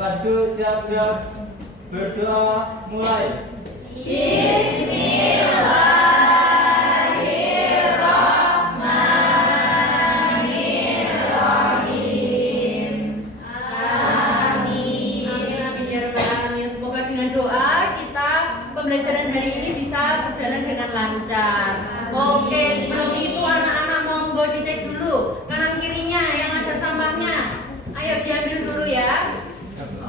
Bantu siap-siap berdoa mulai. Bismillahirrahmanirrahim. Amin. Amin ya rabbal alamin. Semoga dengan doa kita pembelajaran hari ini bisa berjalan dengan lancar. Oke, sebelum itu anak-anak monggo dicek dulu kanan kirinya yang ada sampahnya. Ayo diambil dulu ya.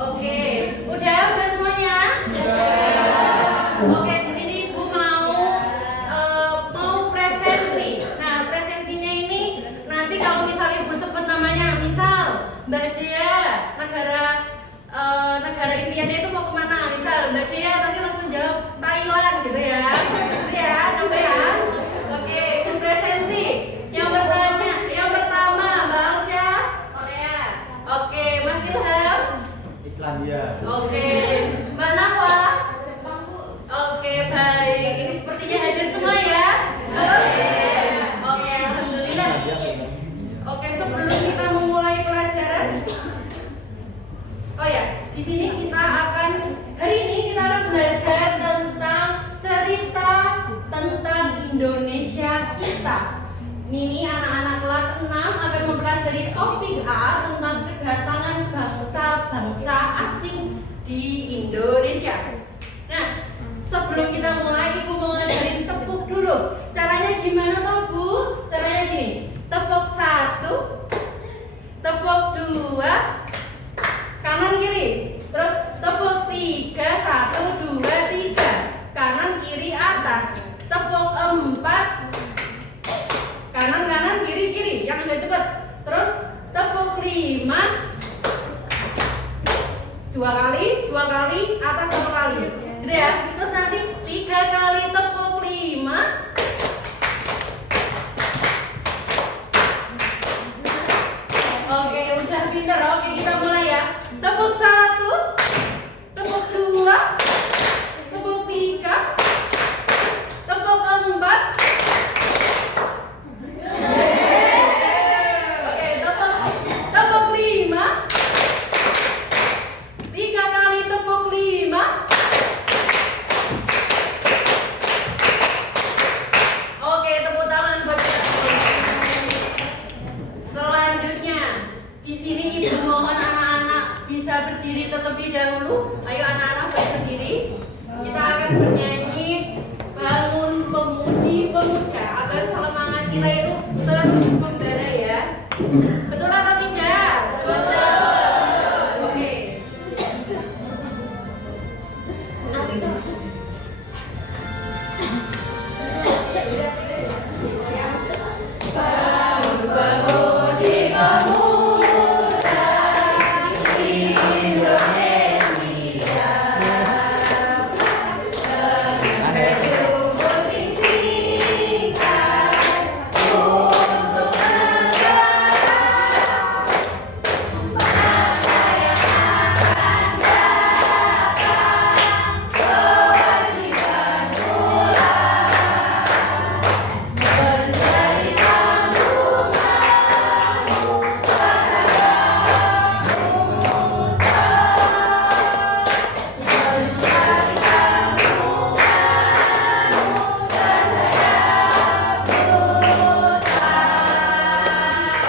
Oke, udah semuanya? Oke, di sini Ibu mau presensi. Nah, presensinya ini nanti kalau misal Ibu sebut namanya, misal Mbak Dea, negara impiannya itu mau kemana? Misal Mbak Dea nanti langsung jawab Thailand gitu ya. Gitu ya, coba ya. Oke, Ibu presensi. Yang pertama Mbak Alsya, Korea. Oke, Mas Ilham, Islandia. oke, Mbak Nahwa, Jepang, Bu. Oke, baik. Ini sepertinya hadir semua ya. Oke, alhamdulillah. Oke, sebelum kita memulai pelajaran, oh ya, di sini hari ini kita akan belajar tentang cerita tentang Indonesia kita. Ini anak-anak kelas 6 akan mempelajari topik A tentang kedatangan bangsa-bangsa asing di Indonesia. Nah, sebelum kita mulai, Ibu mau ngajarin tepuk dulu. Caranya gimana toh, Bu? Caranya gini. Tepuk 1, tepuk 2, kanan kiri. Terus tepuk 3, 1, 2, 3. Kanan kiri atas. Tepuk 4, kanan kiri kiri, yang agak cepat. Terus tepuk 5, 2 kali, atas 1 kali, gitu ya. Terus nanti 3 kali tepuk 5. Oke, udah pinter. Oke, kita mulai ya. Tepuk 1, tepuk 2, tepuk 3, tepuk 4. Oke, tepuk 5. 3 kali tepuk 5. Oke, tepuk tangan buat kita. Selanjutnya, di sini Ibu mohon anak-anak bisa berdiri terlebih dahulu. Ayo anak-anak berdiri. Kita akan bernyanyi Bangun Pemudi Pemuda agar semangat kita itu terus membara ya. Betul atau tidak? Betul. Oke.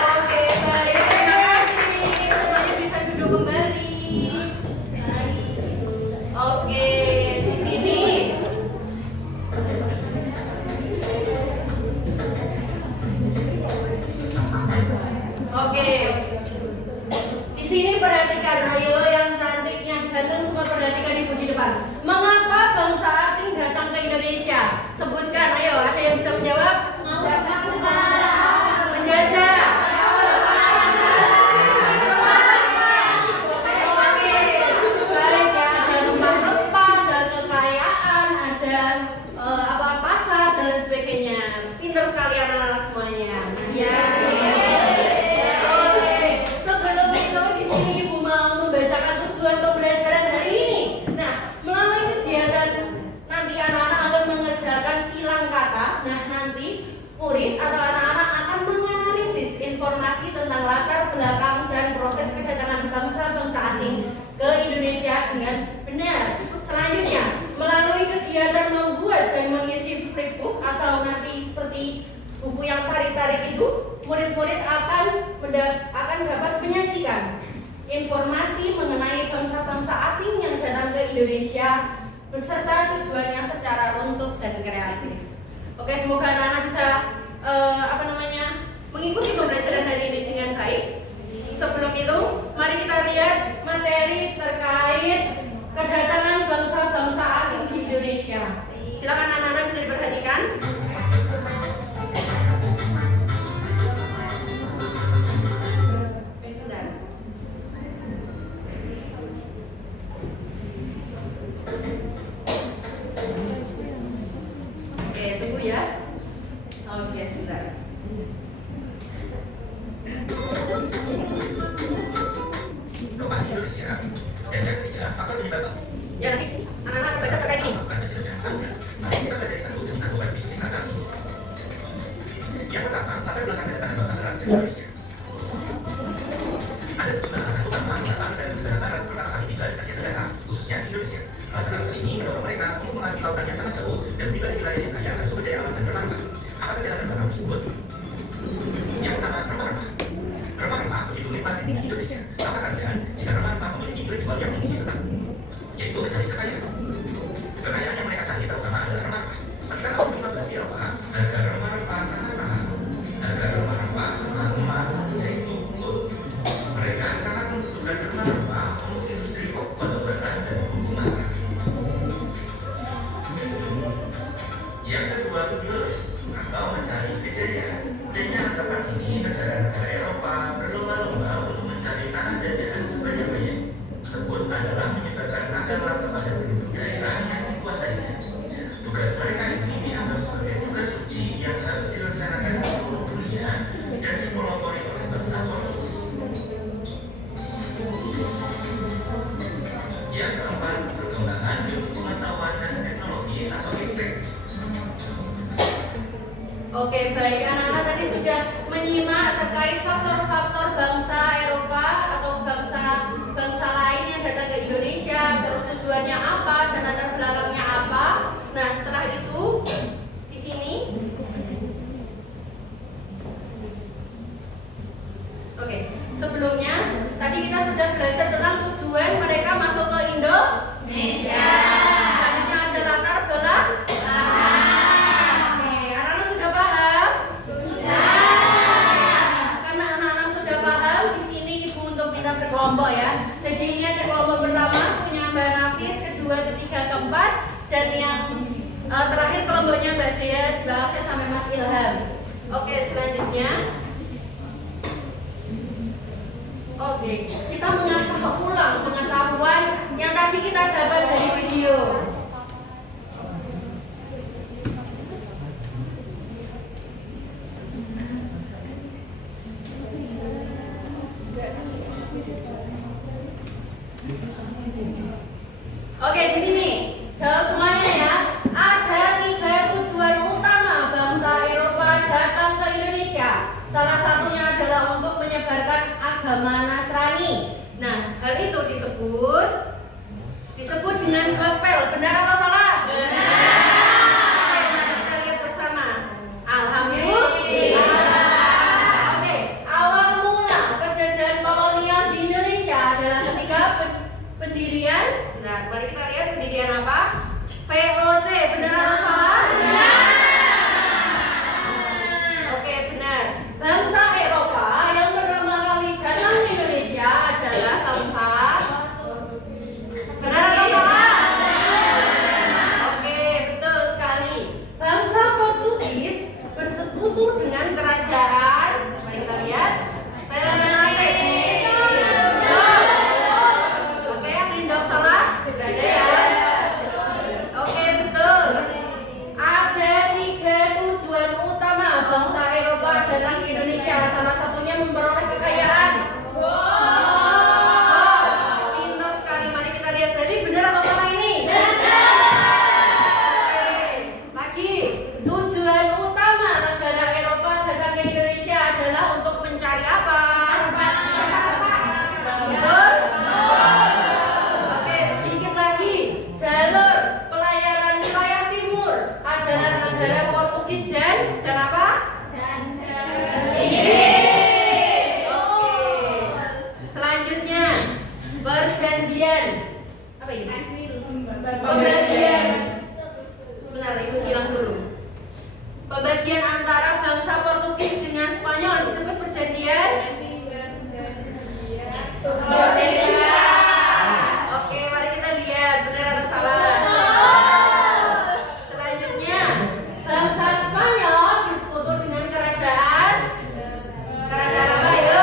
Oke, baik. Terima kasih. Semuanya bisa duduk kembali. Oke, di sini. Oke. Di sini perhatikan, ayo yang cantik, yang ganteng semua perhatikan Ibu di depan. Mengapa bangsa asing datang ke Indonesia? Sebutkan, ayo. Ada yang bisa menjawab? Menjajah. Oke, baik ya. Ada rumah rempah, ada kekayaan, ada pasar dan lain sebagainya. Pintar sekali anak-anak semuanya. Ya. Oke, sebelum itu di sini Ibu mau membacakan tujuan pembelajaran hari ini. Nah, melalui kegiatan nanti anak-anak akan mengerjakan silang kata. Nah, nanti murid informasi mengenai bangsa-bangsa asing yang datang ke Indonesia beserta tujuannya secara runtut dan kreatif. Oke, semoga anak-anak bisa mengikuti pembelajaran hari ini dengan baik. Sebelum itu, mari kita lihat materi terkait kedatangan bangsa-bangsa asing di Indonesia. Silakan anak-anak bisa diperhatikan. Oke, tunggu ya. Oke, sebentar. Perubahan Indonesia. Dan yang ketiga, faktor penyebab. Ya, nanti anak-anak baca terkait ini. Bukan penjelasan saja. Mari kita belajar satu demi satu pada video kita kali ini. Yang pertama, latar belakang kedatangan bangsa Barat ke Indonesia. Ada sejumlah alasan utama mengapa negara Barat pertama kali tiba di Asia Tenggara, khususnya di Indonesia. Alasan-alasan ini mendorong mereka untuk mengalami lautan yang sangat jauh dan tiba di wilayah yang kaya akan sumber daya alam dan berlimpah. Apa saja latar belakang tersebut? Yang pertama, rempah-rempah. Rempah-rempah begitu melimpah di Indonesia. Maka kalian jika rempah-rempah memiliki nilai jual yang tinggi serta yaitu mencari kekayaan. Kekayaan yang mereka cari terutama adalah rempah-rempah. Sekitar tahun 15 di Eropa, harga rempah-rempah sangat mahal. Harga rempah-rempah sangat emas yaitu gold. Mereka sangat membutuhkan rempah-rempah untuk industri obat-obatan dan bumbu masak. Yang kedua, glory atau mencari kejayaan. Dengan anggapan ini, negara-negara Eropa berlomba-lomba untuk mencari tanah jajahan sebanyak-banyak. Tersebut adalah menyebarkan agama kepada penduduk daerah yang dikuasainya. Tugas mereka ini dianggap sebagai tugas suci yang harus dilaksanakan di seluruh dunia dan dipelopori oleh bangsa Portugis. Yang keempat, perkembangan ilmu pengetahuan dan teknologi atau iptek. Oke, baik, anak-anak tadi sudah menyimak terkait faktor-faktor bangsa Eropa atau bangsa lain yang datang ke Indonesia, terus tujuannya apa dan latar belakangnya apa. Nah, setelah itu di sini, oke, sebelumnya tadi kita sudah belajar tentang tujuan mereka masuk ke Indonesia. Selanjutnya ada latar belakang. Kelompok ya. Jadi ini ada kelompok pertama punya Mbak Nafis, kedua, ketiga, keempat, dan yang terakhir kelompoknya Mbak Dea, Mbak Aksya sampai Mas Ilham. Oke, selanjutnya. Oke, kita mengasah ulang pengetahuan yang tadi kita dapat dari video. Oke, di sini jawab semuanya ya. Ada 3 tujuan utama bangsa Eropa datang ke Indonesia. Salah satunya adalah untuk menyebarkan agama Nasrani. Nah, hal itu disebut dengan gospel. Benar atau salah? Benar. Oke, mari kita lihat bersama. Alhamdulillah. Oke, awal mula penjajahan kolonial di Indonesia adalah ketika pendirian. Nah, mari kita lihat pendirian apa? VOC, benar atau salah? Benar. Oke, benar. Bangsa Eropa yang pertama kali datang ke Indonesia adalah bangsa. Benar atau salah? Oke, betul sekali. Bangsa Portugis bersekutu dengan kerajaan. Mari kita lihat. Ternate. Oke, yang jawab salah? Tidak ada ya. Oke, betul. Perjanjian. Apa ini? Pembagian. Benar, Ibu silang dulu. Pembagian antara bangsa Portugis dengan Spanyol disebut perjanjian. Oke, mari kita lihat benar atau salah. Selanjutnya, bangsa Spanyol bersekutu dengan kerajaan apa ya?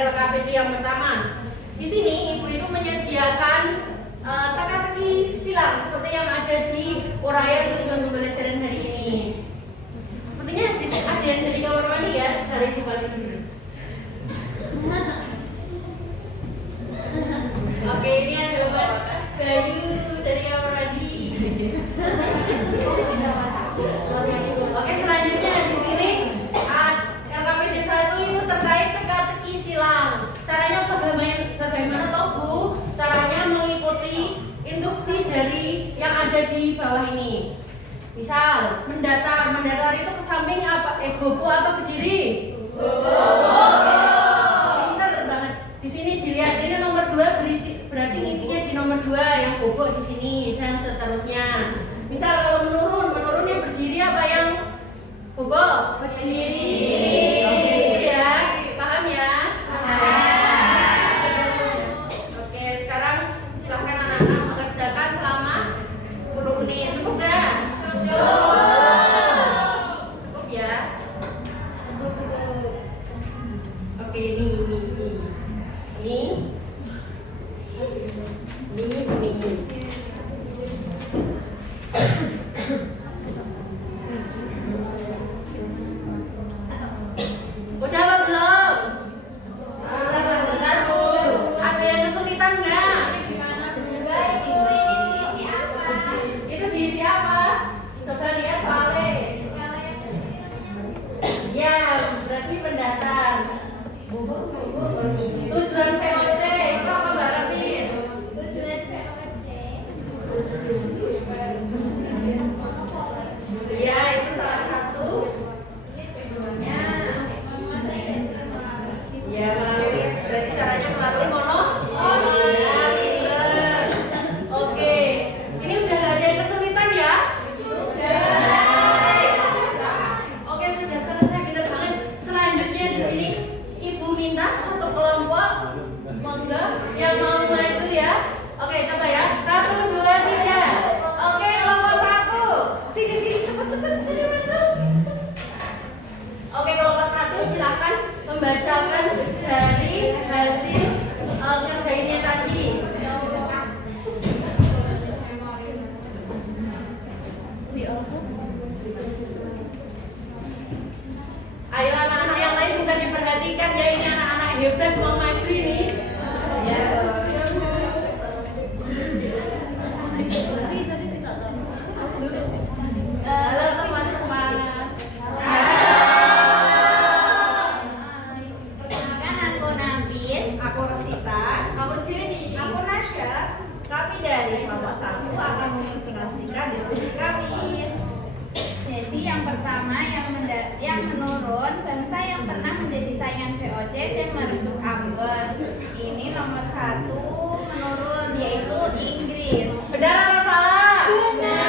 LKPD yang pertama. Di sini Ibu itu menyediakan teka-teki silang seperti yang ada di uraian tujuan pembelajaran hari ini. Sepertinya ada yang dari kamar mandi ya, dari Ibu balik dulu. Oke, ini ada Mas Bayu dari kamar mandi. Oke, selanjutnya di sini LKPD 1 itu terkait teka-teki silang. Caranya bagaimana toh Bu? Caranya mengikuti instruksi dari yang ada di bawah ini. Misal, mendatar itu ke samping apa? Bobo apa berdiri? Bobo. Pinter banget. Di sini dilihat ini nomor 2 berarti isinya di nomor 2 yang bobo di sini dan seterusnya. Misal kalau menurun yang berdiri apa yang bobo? Berdiri. Oke, itu ya. Paham ya? Oke, sekarang silahkan anak-anak mengerjakan selama 10 menit. Cukup gak? Cukup ya? Cukup. Oke, ini. Udah apa belum? Benar Bu. Ada yang kesulitan nggak? Itu diisi apa? Coba lihat soalnya. Ya, berarti pendatar. Tujuan VOC itu apa Mbak Rapis? Tujuan VOC. Ya, itu salah satu. Ya, berarti caranya melalui mono. Ya, pinter. Oke, ini udah gak ada yang kesulitan ya? Oke, sudah selesai, pinter banget. Selanjutnya di sini Ibu minta satu kelompok monggo yang mau maju ya. Oke, coba ya. 1, 2, 3. Oke, kelompok 1. Sini cepet sini maju. Oke, kelompok 1 silakan membacakan dari hasil kerjainnya tadi. Ayo anak-anak yang lain bisa diperhatikan ya, ini anak-anak hebat mau maju ini. Ya. Halo teman-teman. Aku Rosita, Kamu Jenny. aku Nasya. Kami dari kelompok 1 akan menginformasikan diskusi kami. Jadi yang pertama yang menurun, bangsa yang pernah menjadi saingan VOC dan merebut Ambon. Ini nomor 1 menurun, yaitu Inggris. Benar atau salah? Benar.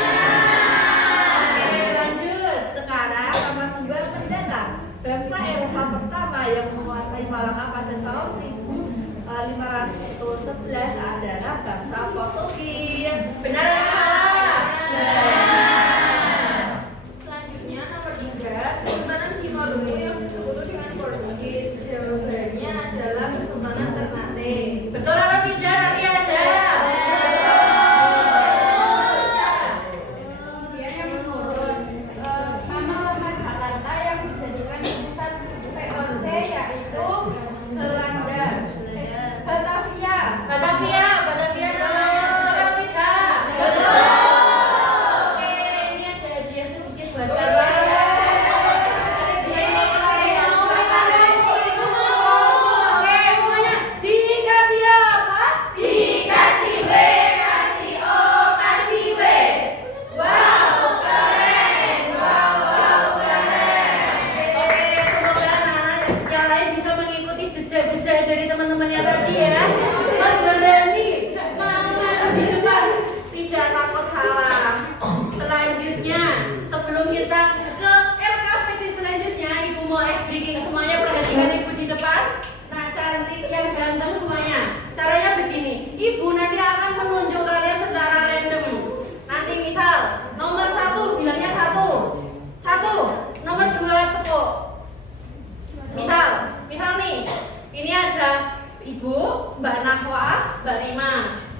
Oke, lanjut. Sekarang nomor 2 pendatang. Bangsa Eropa pertama yang menguasai Malaka pada tahun 1511 adalah bangsa Portugis. Benar atau salah? Benar. Selanjutnya nomor 3, Kesultanan Timor yang bersekutu dengan Portugis. Jawabannya adalah Kesultanan Ternate. Betul atau tidak?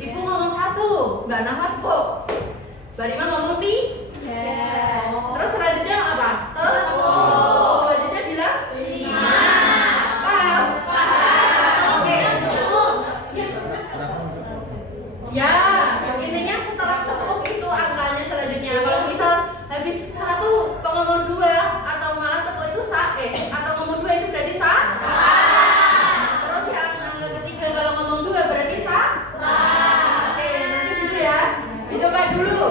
Ibu ngomong 1, Mbak Nahmat kok. Mbak Rima ngomong 3. Terus selanjutnya apa? Selanjutnya bilang 5. Paham? Oke. Ya, intinya setelah tepuk itu angkanya selanjutnya. Kalau misal habis 1 kok ngomong 2 atau malah tepuk itu atau ngomong 2 itu berarti Terus yang angka ketiga kalau ngomong 2 berarti Oke, nanti gitu ya. Dicoba dulu.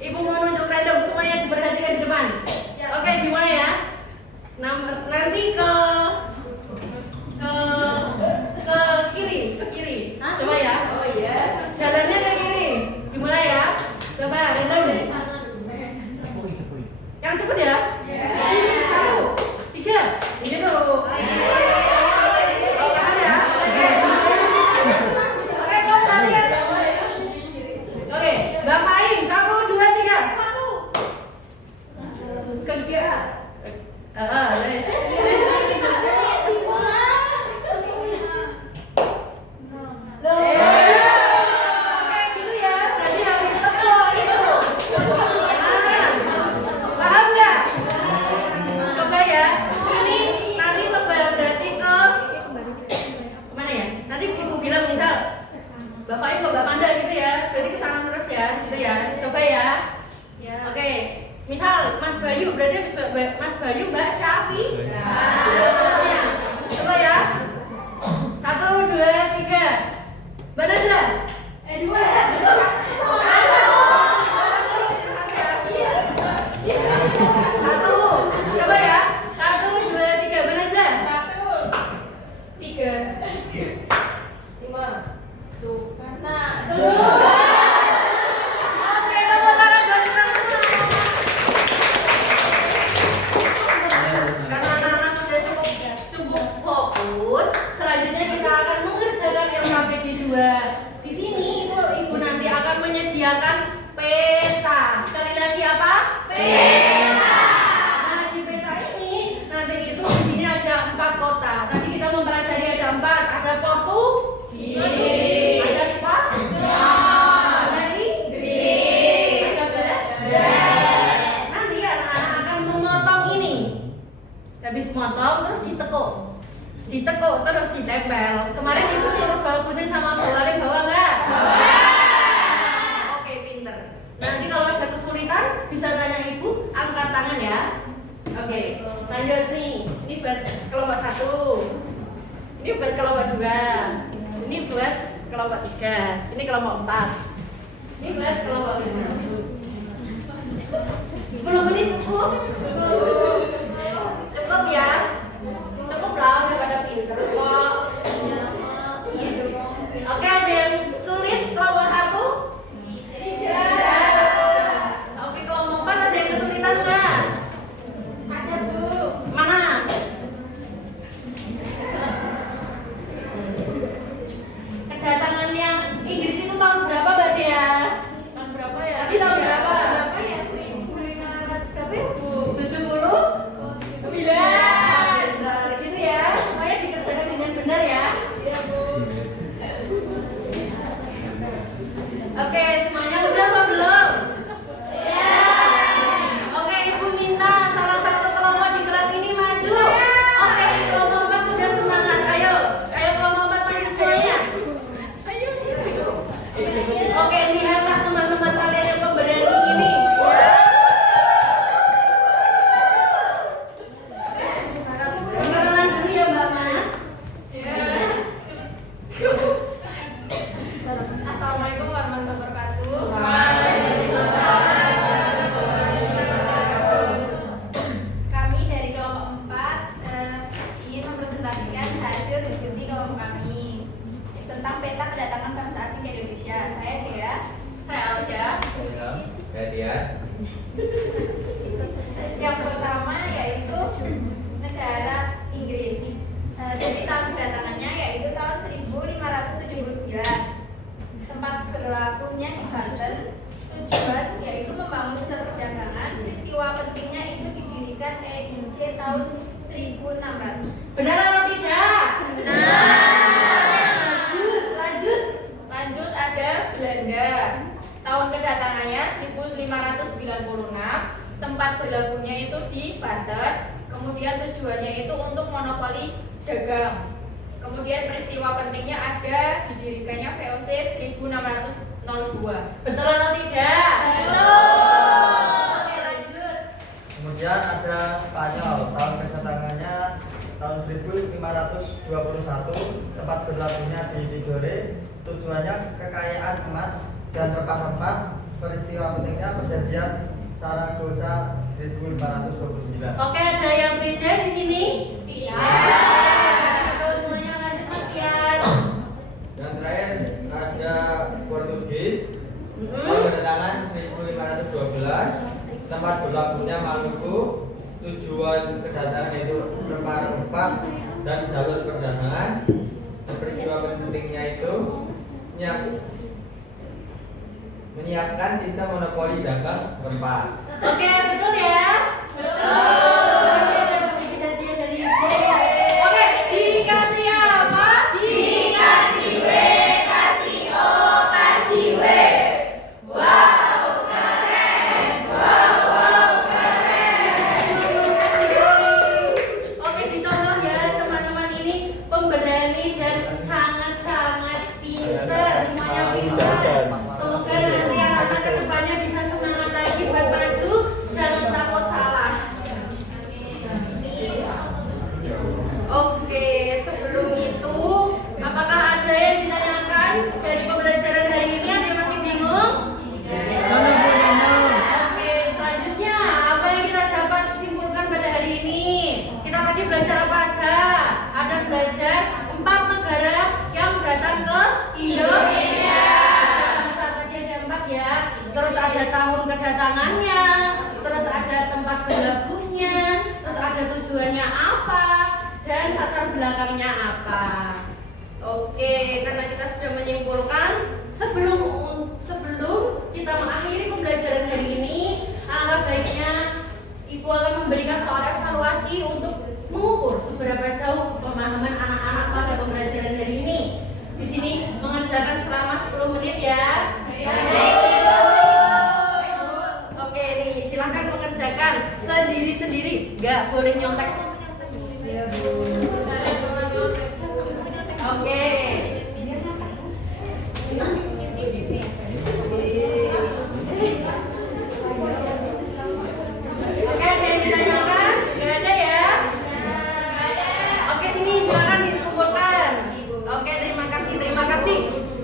Ibu mau nunjuk random, semuanya diperhatikan di depan. Oke, dimulai ya. Nanti ke kiri. Coba ya. Oh iya. Jalannya ke kiri. Dimulai ya. Coba random. Yang cepet ya. 1, 3. Gitu. Oh, paham ya? Oke. Oke, kamu latihan. Oke, Mbak Faim, 1, 2, 3. 1. Ketiga. Oke, gitu ya. Berarti habis tepuk itu. Paham nggak? Coba ya. Ini nanti coba berarti ke mana ya? Nanti ibu bilang misal Bapaknya ke Mbak Manda gitu ya. Berarti ke sana terus ya, gitu ya. Coba ya. Oke. Misal Mas Bayu, berarti Mas Bayu Mbak Syafi. Seterusnya. Coba ya. 1, 2, 3. Mbak Najla. 2. Coba ya. 1, 2, 3. Mbak Najla. 1, 3. 5. Oke, tepuk tangan buat kita semua. Karena anak-anak sudah cukup fokus, selanjutnya kita akan mengerjakan LKPD 2. Di sini ibu nanti akan menyediakan peta. Sekali lagi apa? Peta. Nah, di peta ini nanti itu di sini ada 4 kota. Tadi kita mempelajari ada 4. Ada Portugis, ada Spanyol, ada Inggris, ada Belanda. Nanti anak-anak akan memotong ini. Habis motong terus ditekuk terus ditempel. Kemarin ibu suruh bawa gunting sama bola bawa nggak? Oke, pinter. Nanti kalau ada kesulitan bisa tanya ibu, angkat tangan ya. Oke, lanjut nih. Ini buat kelompok 1. Ini buat kelompok 2. Ini buat kelompok 3. Ini kelompok 4. Ini buat kelompok 5. Belum ini cukup? Cukup ya? Cukup lah, daripada pinter kok. Oke, ada yang sulit kelompok 1? Tidak. Oke, kelompok 4 ada yang kesulitan nggak? Ada tuh. Mana? Kedatangannya Inggris itu tahun berapa, Mbak Dea? Tahun berapa ya? Tadi tahun berapa? Berapa ya? 1500 berapa ya, Bu? 70? 9. Nah, gitu ya. Semuanya dikerjakan dengan benar ya. Iya, Bu. Oke, semuanya udah apa belum? Iya. Oke, Ibu minta salah satu kelompok di kelas ini maju. Oke, kelompok 4 sudah semangat. Ayo kelompok 4 maju semuanya. Oke, lihatlah teman-teman kalian yang pemberani ini. Perkenalan dulu ya, Mbak Mas. Assalamualaikum warahmatullahi wabarakatuh. Belanda. Tahun kedatangannya 1596. Tempat berlabuhnya itu di Banten. Kemudian tujuannya itu untuk monopoli dagang. Kemudian peristiwa pentingnya ada didirikannya VOC 1602. Betul atau tidak? Betul. Oke, lanjut. Kemudian ada Spanyol, tahun kedatangannya tahun 1521, tempat berlabuhnya di Tidore, tujuannya kekayaan emas dan rempah-rempah, peristiwa pentingnya perjanjian Saragossa 1529. Oke, ada yang beda di sini? Betul semuanya, lanjut Mas Tian. Dan terakhir ada Portugis, tahun kedatangan 1512, tempat berlabuhnya Maluku, tujuan kedatangan itu rempah-rempah dan jalur perdagangan. Dan peristiwa pentingnya itu menyiapkan sistem monopoli dagang rempah. Oke, betul ya? Oke, dikasih apa? Dikasih W, kasih O, kasih W. Wow, keren. Wow, keren. Oke, dicontoh ya teman-teman, ini pemberani dan sangat-sangat pinter. Semuanya pinter. Semoga nanti anak-anak kedepannya bisa semangat lagi buat maju. Jangan takut salah. Oke, sebelum itu, apakah ada yang ditanyakan dari pembelajaran hari ini? Ada yang masih bingung? Oke, selanjutnya apa yang kita dapat simpulkan pada hari ini? Kita tadi belajar apa aja? Ada belajar 4 negara yang datang ke Indonesia. Saat tadi ada 4 ya. Terus ada tahun kedatangannya, terus ada tempat berlabuhnya, terus ada tujuannya apa, dan latar belakangnya apa. Oke, karena kita sudah menyimpulkan, sebelum kita mengakhiri pembelajaran hari ini, alangkah baiknya Ibu akan memberikan soal evaluasi untuk mengukur seberapa jauh pemahaman anak-anak pada pembelajaran hari ini. Di sini mengerjakan selama 10 menit ya. Oke nih, silahkan mengerjakan sendiri-sendiri, nggak boleh nyontek. Ya Bu. Oke. Oke, ada yang ditanyakan? Nggak ada ya? Oke, sini silakan dikumpulkan. Oke, terima kasih.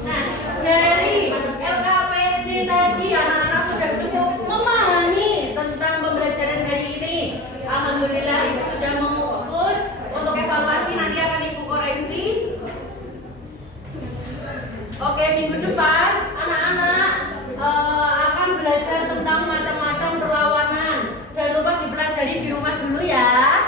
Nah, dari LKPD tadi anak-anak sudah cukup memahami tentang pembelajaran hari ini. Alhamdulillah Ibu sudah mengukur. Untuk evaluasi nanti akan Ibu koreksi. Oke, minggu depan anak-anak akan belajar tentang macam-macam perlawanan. Jangan lupa dipelajari di rumah dulu ya.